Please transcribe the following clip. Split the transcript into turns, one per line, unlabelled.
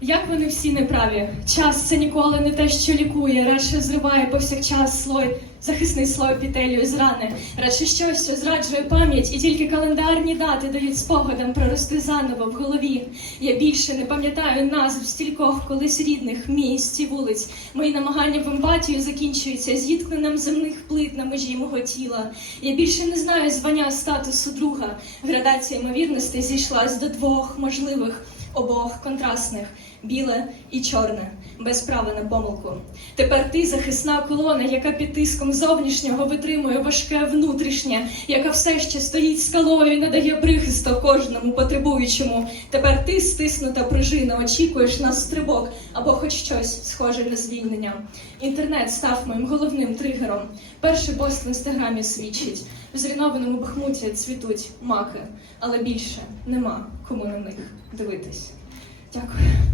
Як вони всі неправі. Час це ніколи не те, що лікує, радше зриває повсякчас слой, захисний слой пітелью з рани, радше щось, що зраджує пам'ять, і тільки календарні дати дають спогадам прорости заново в голові. Я більше не пам'ятаю назв стількох колись рідних місць і вулиць. Мої намагання в емпатію закінчуються зіткненням земних плит на межі мого тіла. Я більше не знаю звання статусу друга. Градація ймовірностей зійшлась до двох можливих обох контрастних біле і чорне, без права на помилку. Тепер ти захисна колона, яка під тиском зовнішнього витримує важке внутрішнє, яка все ще стоїть скалою і надає прихисток кожному потребуючому. Тепер ти стиснута пружина, очікуєш на стрибок або хоч щось схоже на звільнення. Інтернет став моїм головним тригером. Перший пост в інстаграмі свідчить. В зруйнованому Бахмуті цвітуть маки, але більше нема кому на них дивитись. Дякую.